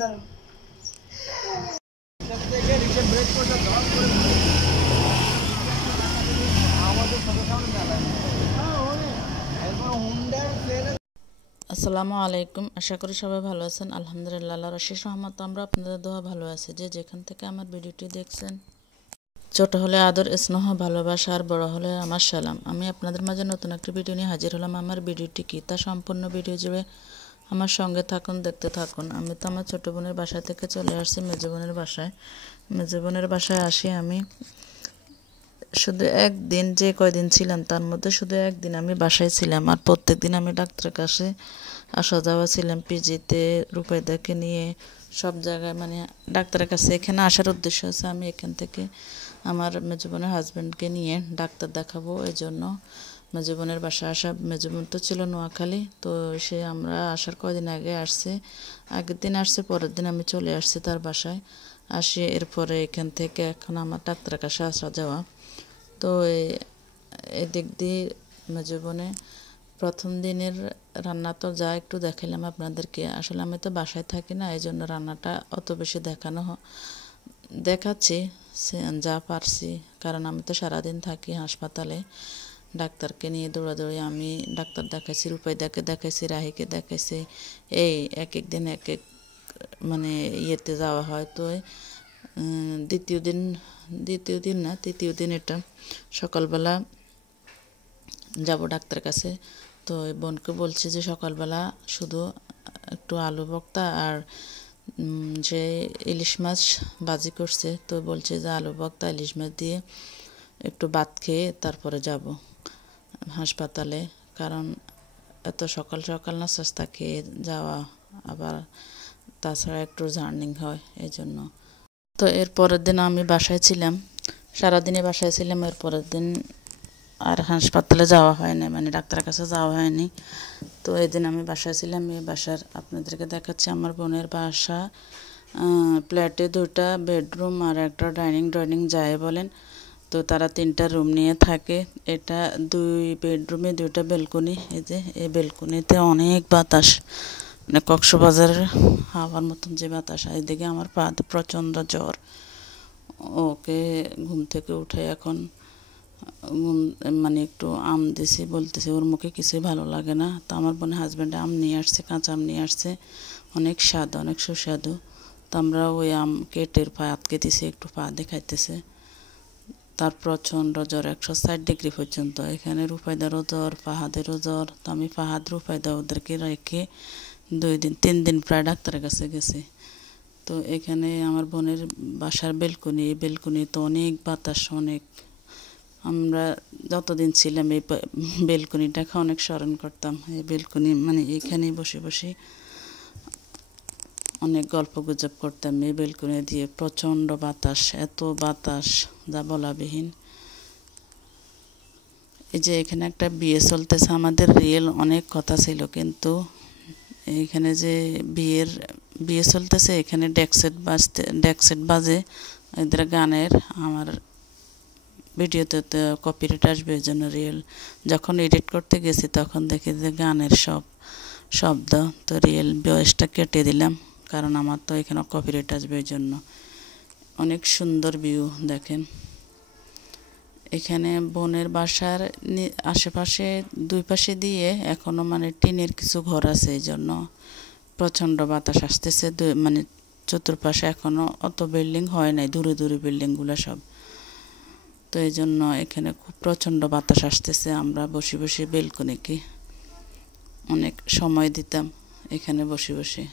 দাঁড়াও আসসালামু আলাইকুম। আশা করি সবাই ভালো আছেন। আলহামদুলিল্লাহ, আল্লাহর অশেষ রহমত আমরা আপনাদের দোয়া ভালো আছি। যে যেখান থেকে আমার ভিডিওটি দেখছেন, ছোট হলে আদর, স্নেহ, ভালোবাসা, আর বড় হলে আমার সালাম। আমি আপনাদের মাঝে নতুন একটি ভিডিও নিয়ে হাজির হলাম। আমার ভিডিওটি কী তা সম্পূর্ণ ভিডিও জুড়ে আমার সঙ্গে থাকুন, দেখতে থাকুন। আমি তো আমার ছোটো বোনের বাসা থেকে চলে আসছি মেজো বোনের বাসায়। মেজো বোনের বাসায় আসি আমি শুধু একদিন, যে কয়দিন ছিলাম তার মধ্যে শুধু একদিন আমি বাসায় ছিলাম। আর প্রত্যেক দিন আমি ডাক্তারের কাছে আসা যাওয়া ছিলাম, পিজিতে রূপাইদাকে নিয়ে সব জায়গায়, মানে ডাক্তারের কাছে। এখানে আসার উদ্দেশ্য আছে আমি এখান থেকে আমার মেজো বোনের হাজব্যান্ডকে নিয়ে ডাক্তার দেখাবো। এই জন্য মেজো বোনের বাসায় আসা। মেজো বোন তো ছিল নোয়াখালী, তো আমরা আসার কয়দিন আগে আসছে। আগের দিন আসছে, পরের দিন আমি চলে আসছি তার বাসায়। আসি এরপরে এখান থেকে এখন আমার ডাক্তারের কাছে আসা যাওয়া। তো এদিক দিয়ে মেজো বোনে প্রথম দিনের রান্না তো যা একটু দেখালাম আপনাদেরকে। আসলে আমি তো বাসায় থাকি না, এই জন্য রান্নাটা অত বেশি দেখাচ্ছি যা পারছি, কারণ আমি তো সারাদিন থাকি হাসপাতালে। ডাক্তারকে নিয়ে দৌড়াদৌড়ি আমি ডাক্তার দেখাইছি, রূপাইদাকে দেখাইছি, রাহিকে দেখাইছি। এই এক এক দিন এক এক মানে ইয়েতে যাওয়া হয়। তো তৃতীয় দিন এটা সকালবেলা যাব ডাক্তারের কাছে। তো বোনকে বলছি যে সকালবেলা শুধু একটু আলু ভর্তা আর যে ইলিশ মাছ ভাজি করছে, তো বলছে যে আলু ভর্তা ইলিশ মাছ দিয়ে একটু ভাত খেয়ে তারপরে যাব হাসপাতালে, কারণ এত সকাল সকাল না সস্তা খেয়ে যাওয়া, আবার তাছাড়া একটু জার্নিং হয় এই জন্য। তো এর পরের দিন আমি বাসায় ছিলাম, সারাদিনে বাসায় ছিলাম। এর পরের দিন আর হাসপাতালে যাওয়া হয়নি, মানে ডাক্তারের কাছে যাওয়া হয়নি। তো এই দিন আমি বাসায় ছিলাম। এই বাসার আপনাদেরকে দেখাচ্ছি আমার বোনের বাসা। ফ্ল্যাটে 2টা বেডরুম আর একটা ডাইনিং যায় বলেন। তো তারা 3টা রুম নিয়ে থাকে। এটা 2 বেডরুমে 2টা বেলকনি। এই যে এই বেলকনিতে অনেক বাতাস, মানে কক্সবাজারের হাওয়ার মতন যে বাতাস। এদিকে আমার পা প্রচণ্ড জ্বর। ওকে ঘুম থেকে উঠে এখন মানে একটু আম দিছি, বলতেছে ওর মুখে কিছুই ভালো লাগে না। তো আমার বোনের হাজব্যান্ড আম নিয়ে আসছে, কাঁচা আম নিয়ে আসছে, অনেক স্বাদ, অনেক সুস্বাদু। তো আমরা ওই আম কেটে পায়ে আটকে দিছি, একটু পা দেখাইতেছে। তার প্রচণ্ড জ্বর, 160 ডিগ্রি পর্যন্ত। এখানে রূপাইদারও জ্বর, ফাহাদেরও জ্বর। তো আমি ফাহাদ রূপাইদা ওদেরকে রেখে 3 দিন প্রায় ডাক্তারের কাছে গেছি। তো এখানে আমার বোনের বাসার বেলকনি, এই বেলকনি তো অনেক বাতাস, অনেক। আমরা যতদিন ছিলাম এই বেলকনিটাকে অনেক স্মরণ করতাম। এই বেলকনি মানে এখানেই বসে বসে অনেক গল্প গুজব করতাম এই বেলকনি দিয়ে। প্রচণ্ড বাতাস, এত বাতাস যা বলাবিহীন। এই যে এখানে একটা বিয়ে চলতেছে, আমাদের রিয়েল অনেক কথা ছিল, কিন্তু এইখানে যে বিয়ে চলতেছে, এখানে ডেকসেট বাজে এদের গানের। আমার ভিডিওতে তো কপিরাইট আসবে, এই জন্য রিয়েল যখন এডিট করতে গেছি তখন দেখি যে গানের সব শব্দ। তো রিয়েল ভয়েসটা কেটে দিলাম, কারণ আমার তো এখানে কপিরাইট আসবে এই জন্য। অনেক সুন্দর ভিউ দেখেন। এখানে বোনের বাসার আশেপাশে 2 পাশে দিয়ে এখনও মানে টিনের কিছু ঘর আছে, এই জন্য প্রচণ্ড বাতাস আসতেছে। মানে চতুর্পাশে এখনও অত বিল্ডিং হয় নাই, দূরে দূরে বিল্ডিংগুলো সব। তো এই জন্য এখানে খুব প্রচণ্ড বাতাস আসতেছে। আমরা বসে বসে বেলকনিকে অনেক সময় দিতাম এখানে বসে বসে।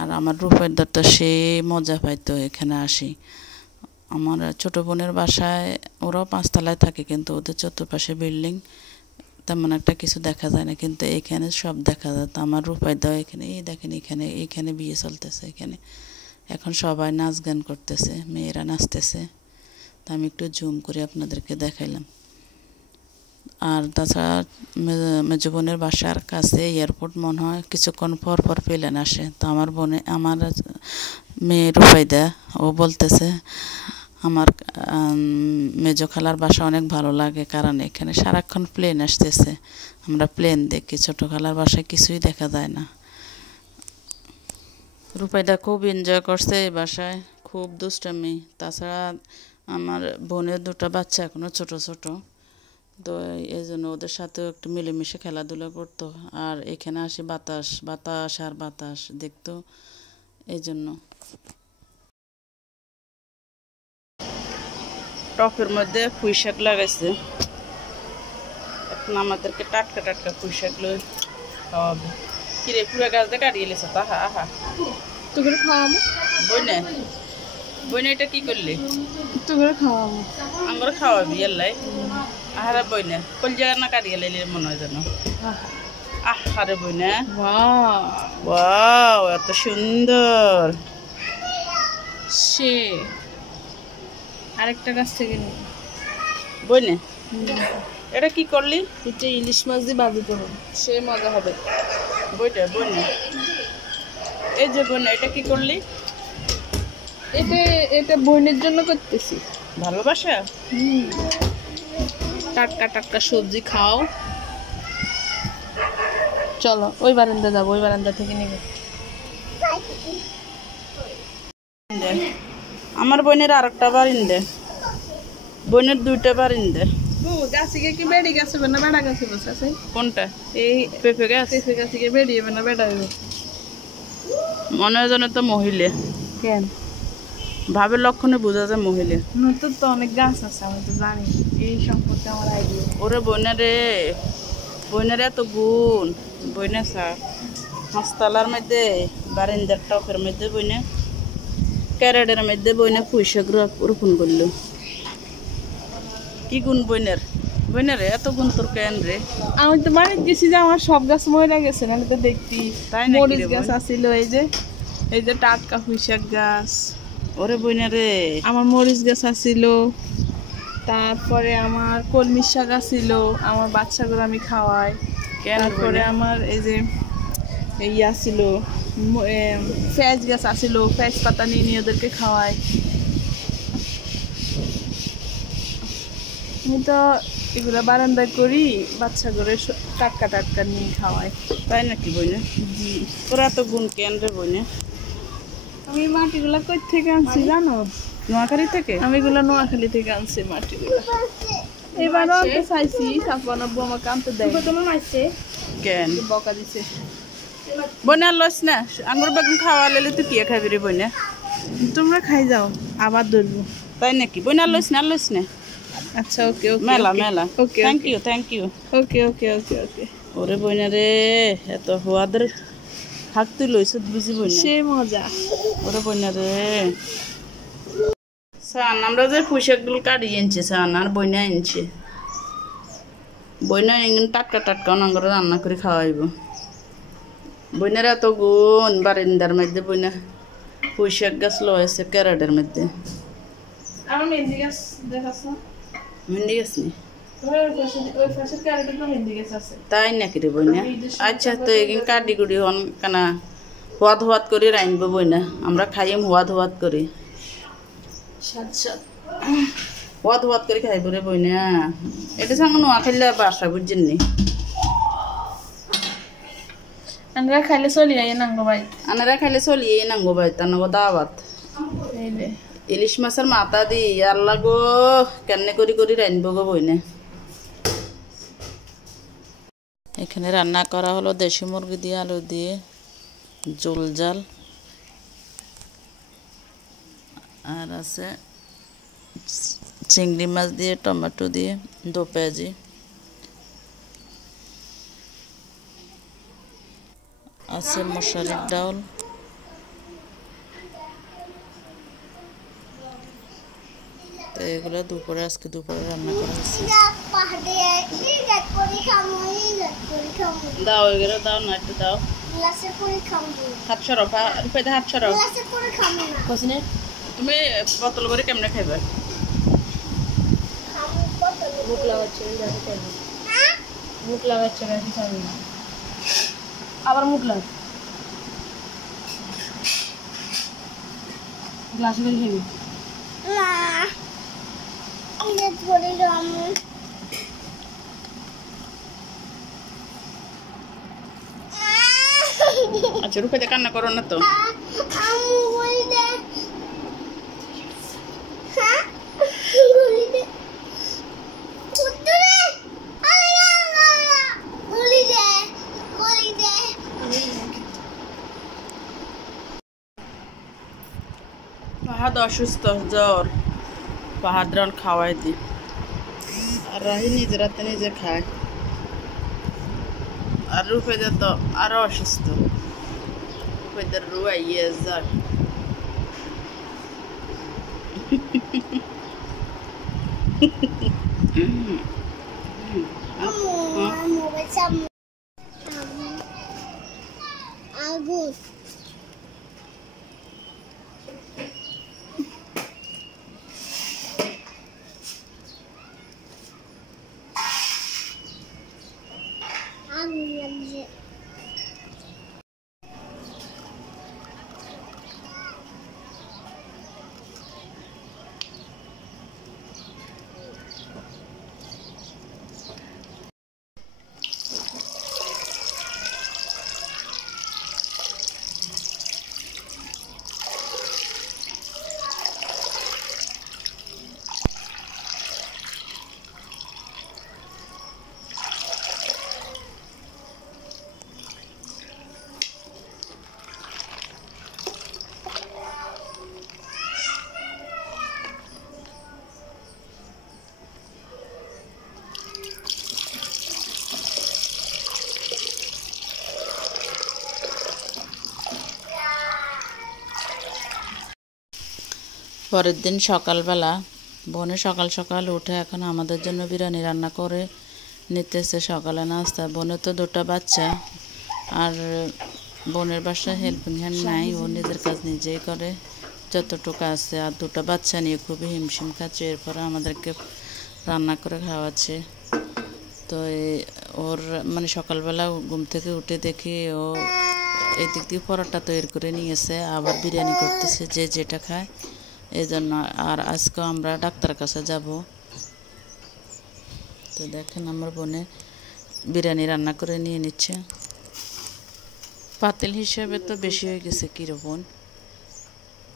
আর আমার রূপাইদা তো সে মজা পাইতো এখানে আসি। আমার ছোটো বোনের বাসায় ওরাও 5 তলায় থাকে, কিন্তু ওদের চতুর্পাশে বিল্ডিং, তেমন একটা কিছু দেখা যায় না, কিন্তু এখানে সব দেখা যায়। তো আমার রূপাইদাও এখানে, এই দেখেন এইখানে বিয়ে চলতেছে। এখানে এখন সবাই নাচ গান করতেছে, মেয়েরা নাচতেছে। তা আমি একটু জুম করে আপনাদেরকে দেখাইলাম। আর তাছাড়া মেজো বোনের বাসার কাছে এয়ারপোর্ট মনে হয় কিছুক্ষণ পর পর প্লেন আসে। তো আমার মেয়ে রূপাইদা ও বলতেছে আমার মেজো খালার বাসা অনেক ভালো লাগে, কারণ এখানে সারাক্ষণ প্লেন আসতেছে, আমরা প্লেন দেখি। ছোটো খালার বাসায় কিছুই দেখা যায় না। রূপাইদা খুব এনজয় করছে এই বাসায়, খুব দুষ্টামি। তাছাড়া আমার বোনের দুটো বাচ্চা এখনও ছোট ছোট, তো এই জন্য ওদের সাথেও একটু মিলেমিশে খেলাধুলা করতো। আর এখানে আসি বাতাস বাতাস আর বাতাস দেখতো, এই জন্য। টপের মধ্যে পুঁই শাক লাগাইছে, এখন আমাদেরকে টাটকা টাটকা পুঁই শাক খাওয়াবে। কিরে পুরো গাছ দিয়ে কাটিয়ে এলেছে তো, আহা আহা। তোকে খাওয়াবো বইনে বইনে এটা কি করলি? তোকে খাওয়াবো, আমার খাওয়াবি এলাই? আহারে বইনে কলজা না কাটিয়ে লাইলে মনে হয় যেন। আহারে বইনে, ওয়াও এত সুন্দর। সে আরেকটা গাছ থেকে নি বইনে এটা কি করলি? এটা ইলিশ মাছ দিয়ে বাঁধতে হবে, সে মজা হবে। বইটা বইনে, এই যে বইনে এটা কি করলি? এটা এটা বোনের জন্য করতেছি। ভালোবাসা। টাটকা টাটকা সবজি খাও। চলো ওই বারান্দা যাবো, ওই বারান্দা থেকে নিবে। আমার বোনের আরেকটা বারিন্দে, বোনের দুইটা বারিন্দে। গাছে কি বেড়ি গাছে না বেড়া গাছে বসে আছে? কোনটা? এই পেঁপে গাছ। পেঁপে গাছে কি বেড়িয়ে না বেড়া হইব? মনে হয় যেন তো মহিলা। কেন? ভাবের লক্ষণে বোঝা যায় মহিলা। নতুন তো অনেক গাছ আছে, আমি তো জানি, এই সম্পর্কে আমার আইডিয়া। ওরে বইনারে, বইনারে এত গুণ। বইনা স্যার হাসপাতালের মধ্যে বারিন্দার টপের মধ্যে বইনা ক্যারেটের মধ্যে বইনা পুঁই শাক রোপণ করলো। কি গুণ বইনের? বইনারে এত গুণ তোর কেন রে? আমি তো বাড়িতে গেছি যে আমার সব গাছ মরে গেছে, নাহলে তো দেখতি। তাই নাকি রে মরিচ বোন? গাছ আছিল, এই যে টাটকা পুঁই শাক গাছ। ওরে বইনারে, আমার মরিচ গাছ আছিল, তারপরে আমার কলমি শাক আছিল, আমার বাচ্চাগুলো আমি খাওয়াই। কেন তারপরে আমার এই যে ইয়া ছিল, পেঁয়াজ গাছ আছিল, পেঁয়াজ পাতা নিয়ে নিয়ে ওদেরকে খাওয়াই। আমি তো এগুলো বারান্দায় করি, বাচ্চাগুলো টাটকা টাটকা নিয়ে খাওয়াই। তাই নাকি বইনা? জি। তোর এত গুণ কেন রে বইনা? আমি মাটিগুলা কই থেকে আনছি জানো? নোয়াখালী থেকে? আমি এগুলো নোয়াখালী থেকে আনছি মাটিগুলো। এবারও আনতে চাইছি, সাফওয়ান আব্বু আমাকে আনতে দেয়। কেন বকা দিছে। বইনা লস না আঙ্গুর বেগুন খাওয়া লেলে তুই কি খাবি রে বইনা? তোমরা খাই যাও, আবার ধরবো। তাই নাকি? বইনা লস না লস না। আচ্ছা ওকে ওকে। মেলা মেলা। Okay thank you thank you. Okay okay okay okay. ওরে বইনা রে, এত হওয়াদের হাক তুই লইছ বুঝি বইনা। সে মজা। ওরে বইনা রে, সান আমরা যে পোশাকগুলো কাটিয়ে এনেছি, সান আর বইনা এনেছি। বইনা এখানে টাটকা টাটকা অনাঙ্গর রান্না করে খাওয়াইব। বইনার এত গুণ, বারিন্দার মধ্যে বইনা পোশাক গাছ লয়েছে ক্যারেটের মধ্যে। আমার মেহেন্দি গাছ দেখাচ্ছ? মেহেন্দি গাছ নি? ওই পাশে ক্যারেটে তো মেহেন্দি গাছ আছে। তাই নাকি রে বইনা? আচ্ছা তো এখানে কাটি কুড়ি হন কানা হোয়াদ হোয়াদ করে রাইনবো বইনা, আমরা খাইম হোয়াদ হোয়াদ করি। সাত সাত হোয়াদ হোয়াদ করে খাইব রে বইনা। এটা সঙ্গে নোয়া খাইলে বাসা বুঝছেন নি? আমরা খাইলে চলি আই নাঙ্গো ভাই। আনারা খাইলে চলিয়ে নাঙ্গো ভাই, তার নাঙ্গো দাওয়াত। এই রে ইলিশ মাছের মাথা দি আল্লাহ গো কেনে করি করি রাইনবো গো বইনা। এখানে রান্না করা হলো দেশি মুরগি দিয়ে আলু দিয়ে ঝোল জাল, আর আছে চিংড়ি মাছ দিয়ে টমেটো দিয়ে দো পেঁয়াজি, আছে মশারির ডাউল। তো এগুলো দুপুরে আজকে দুপুরে রান্না করা হয়েছে। দাও এগুলো দাও না, একটু দাও। হাত সরো, রূপাইদা হাত সরো। তুমি বোতল করে কেমনে খাইবে? মুখ লাগাচ্ছে, মুখ লাগাচ্ছে আবার মুখ লাগ গ্লাস করে খেবি। আচ্ছা রূপাইদা কান্না করো না তো। অসুস্থ, জ্বর। পাহাড় খাওয়াই দি, আর রাহি নিজের হাতে নিজে খায়। আর রুফেদা তো আরো অসুস্থ, রুফেদার রুয়াইয়ে যাক। আগুন লাগছে। পরের দিন সকালবেলা বোনে সকাল সকাল উঠে এখন আমাদের জন্য বিরিয়ানি রান্না করে নিতেছে সকালে নাস্তা। বোনে তো দুটো বাচ্চা, আর বোনের বাসায় হেল্পিং হ্যান্ড নাই, ও নিজের কাজ নিজেই করে যতটুকু আছে। আর দুটো বাচ্চা নিয়ে খুবই হিমশিম খাচ্ছে, এরপরে আমাদেরকে রান্না করে খাওয়াচ্ছে। তো ওর মানে সকালবেলা ঘুম থেকে উঠে দেখি ও এই দিক দিয়ে পরোটা তৈরি করে নিয়েছে, আবার বিরিয়ানি করতেছে যে যেটা খায় এই জন্য। আর আজকে আমরা ডাক্তার কাছে যাব। তো দেখেন আমার বোনে বিরিয়ানি রান্না করে নিয়ে নিচ্ছে। পাতিল হিসেবে তো বেশি হয়ে গেছে কিরকম,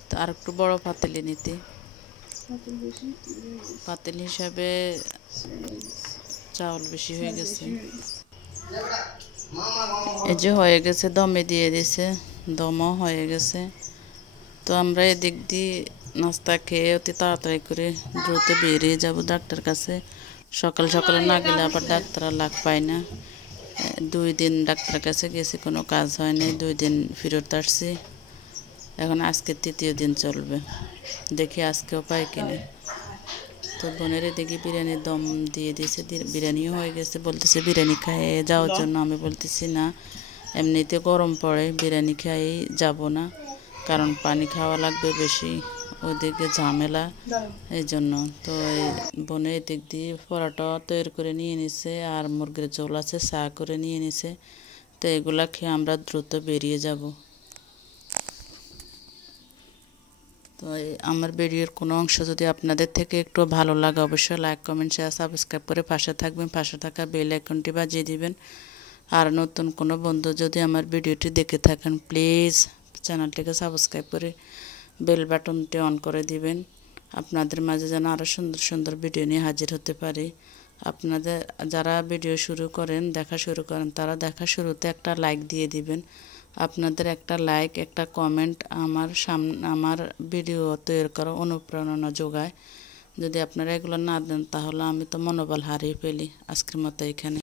তো আর একটু বড় পাতিলে নিতে। পাতিল হিসাবে চাউল বেশি হয়ে গেছে। এই যে হয়ে গেছে, দমে দিয়ে দিছে, দমও হয়ে গেছে। তো আমরা এদিক দিয়ে নাস্তা খেয়ে অতি তাড়াতাড়ি করে দ্রুত বেরিয়ে যাব ডাক্তার কাছে। সকাল সকালে না গেলে আবার ডাক্তার লাগ পায় না। 2 দিন ডাক্তার কাছে গেছি, কোনো কাজ হয়নি, 2 দিন ফেরত আসছি। এখন আজকে 3য় দিন চলবে, দেখি আজকেও পাই কিনে। তো বোনের এদিকে বিরিয়ানির দম দিয়ে দিয়েছে, বিরিয়ানিও হয়ে গেছে। বলতেছে বিরিয়ানি খাইয়ে যাওয়ার জন্য। আমি বলতেছি না, এমনিতে গরম পড়ে, বিরিয়ানি খাইয়ে যাব না, কারণ পানি খাওয়া লাগবে বেশি, ওইদিকে ঝামেলা এই জন্য। তো এই বোনের এদিক দিয়ে পরোটা তৈরি করে নিয়ে নিছে, আর মুরগির ঝোল আছে, চা করে নিয়ে নিছে। তো এগুলা খেয়ে আমরা দ্রুত বেরিয়ে যাব। তো আমার ভিডিওর কোনো অংশ যদি আপনাদের থেকে একটু ভালো লাগে অবশ্যই লাইক কমেন্ট শেয়ার সাবস্ক্রাইব করে পাশে থাকবেন, পাশে থাকা বেল আইকনটি বাজিয়ে দিবেন। আর নতুন কোনো বন্ধু যদি আমার ভিডিওটি দেখে থাকেন প্লিজ চ্যানেলটিকে সাবস্ক্রাইব করে বেল বাটনটি অন করে দিবেন। আপনাদের মাঝে যেন আরও সুন্দর সুন্দর ভিডিও নিয়ে হাজির হতে পারি। আপনাদের যারা ভিডিও শুরু করেন, দেখা শুরু করেন, তারা দেখা শুরুতে একটা লাইক দিয়ে দিবেন। আপনাদের একটা লাইক, একটা কমেন্ট আমার ভিডিও তৈরি করার অনুপ্রেরণা যোগায়। যদি আপনারা এগুলো না দেন তাহলে আমি তো মনোবল হারিয়ে ফেলি। আজকের মতো এখানে।